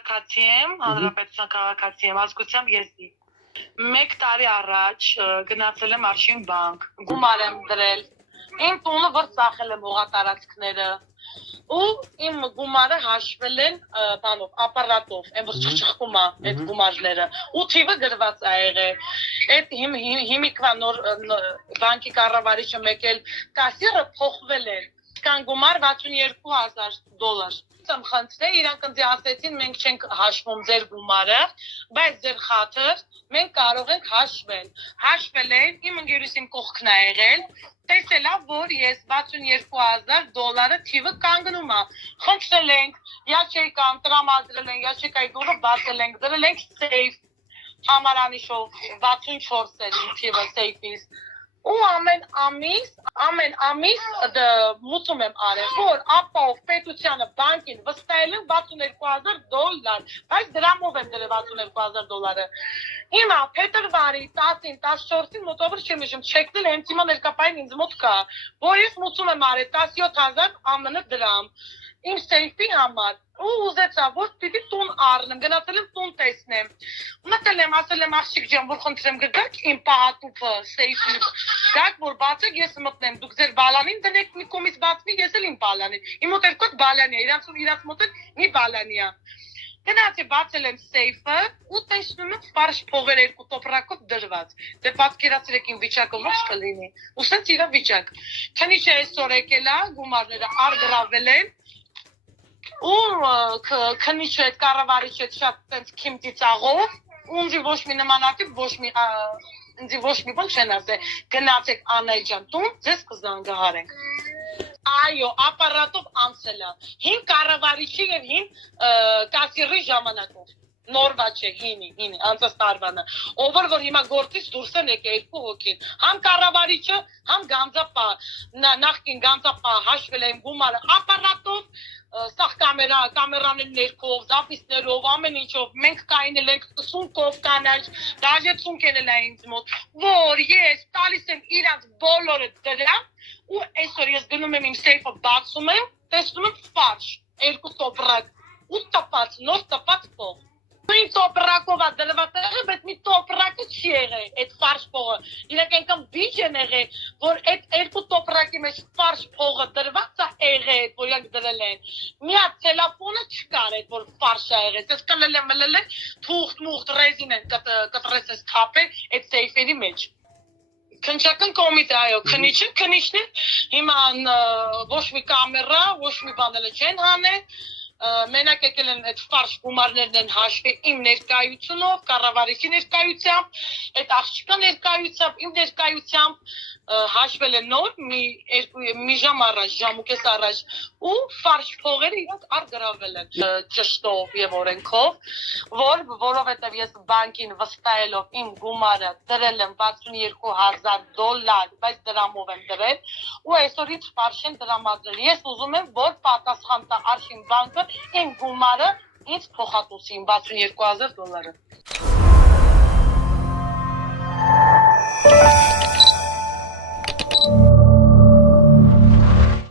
քաղաքացի եմ, հանրապետության քաղաքացի եմ, ազգությամբ եզդի։ 1 տարի առաջ գնացել եմ Արշին բանկ, գումար եմ դրել, իմ տունը վրձախել եմ հողատարածքները, ու իմ գումարը հաշվել են ապարատով, այն որ չխչխվում է այդ գումարները, ու թիվը գրված է եղել, այդ հիմիկվա նոր բանկի կառավարիչը մեկել կասիրը փոխվել էր, կան գումար $62,000, եմ խնդրել, իրանք ինձ ասեցին մենք չենք հաշվում ձեր գումարը, բայց ձեր խաթր մենք կարող ենք հաշվել են, իմ ընկերուս իմ կողքն է եղել, տեսել է, որ ես $62,000 թիվը կանգնում է, խնդրել ենք, յաչեյկան տրամադրել են, յաչեյկայի դուռը բացել ենք, դրել ենք սեյֆ, համարանիշով 64 էր իմ թիվը սեյֆից, ու ամեն ամիս մուծում եմ արել, որ ապահով պետությանը բանկին վստահել են $62,000, բայց դրամով եմ դրել $62,000-ը։ Հիմա փետրվարի 10-ին, 14-ին մոտավոր չեմ հիշում, չեկնել հենց հիմա ներկապային ինձ մոտ կա, որ ես մուծում եմ արել 17,000 ԱՄՆ դրամ, իմ սեյֆի համար, ու ուզեցա, որ պիտի տուն առնեմ, գնացել եմ տուն տեսնեմ, մտել եմ, ասել եմ աղջիկ ջան, որ խնդրեմ գտեք իմ պահատուփը սեյֆի, գաք որ բացեք, ես մտնեմ, դուք ձեր բալանին դնեք, մի կողմից բացվի, ես էլ իմ բալանին, իմ մոտ երկու բալանի է, իրանց մոտ էլ մի բալանի է, գնացի բացել եմ սեյֆը, ու տեսնում եմ սպարշ փողեր 2 տոպրակով դրված, դե պատկերացրեք իմ վիճակը ոնց կլինի, ու սենց իրա վիճակ, քնիչը այսօր եկել է, գումարները առգրավել են, ու քնիչը այդ կառավարիչը շատ տենց քիմ ծիծաղով, ինձի ոչ մի նմանատիպ, ինձի ոչ մի բան չեն ասել, գնացեք Անայ ջան տուն, ձեզ կզանգահարենք։ Այո, ապարատով անցել է, հին կառավարիչի և հին կասիրի ժամանակով, նորվա չէ, հինի, անցած տարվանը, ով որ հիմա գործից դուրս են եկել 2 հոգին, համ կառավարիչը, համ գանձապահ, նախկին գանձապահ հաշվել են գումարը ապարատով, սաղ կամերաներ ներքով, զապիսներով, ամեն ինչով, մենք կայնել ենք սունկով կանաչ, դաժե սունկ ենել է ինձ մոտ, որ ես տալիս եմ իրանց բոլորը դրամ, ու այսօր ես գնում եմ իմ սեյֆը բացում եմ, տեսնում եմ ֆարշ, 2 տոպրակ, 8 տպած, նոր տպած փող, նույն տոպրակով է դրված եղել, բայց մի տոպրակը չի եղել, այդ ֆարշ փողը, իրանք այնքան բիջ են եղել, որ այդ 2 տոպրակի մեջ ֆարշ փողը դրված է եղել, որ իրանք դրել են, մի հատ տելեֆոնը չկար այդ, որ ֆարշ է եղել, ես կլել, թուղթ ռեզին են կտրեց ես թապել այդ սեյֆերի մեջ։ Քննչական կոմիտե, այո, քնիչն է, հիմա ոչ մի կամերա, ոչ մի բան էլ չեն հանել, մենակ եկել են այդ ֆարշ գումարներն են հաշվի իմ ներկայությունով, կառավարիչի ներկայությամբ, այդ աղջիկա ներկայությամբ, իմ ներկայությամբ հաշվել են նոր մի ժամ առաջ, ժամ ու կես առաջ, ու ֆարշ փողերը իրանք առգրավել են ճշտով և օրենքով, որովհետև ես բանկին վստահելով իմ գումարը դրել եմ $62,000, բայց դրամով եմ դրել, ու այսօր ինձ ֆարշ են դրամադրել, ես ուզում եմ, որ պատասխան տա Արշին բանկը իմ գումարը ինձ փոխատուցի իմ $62,000-ը։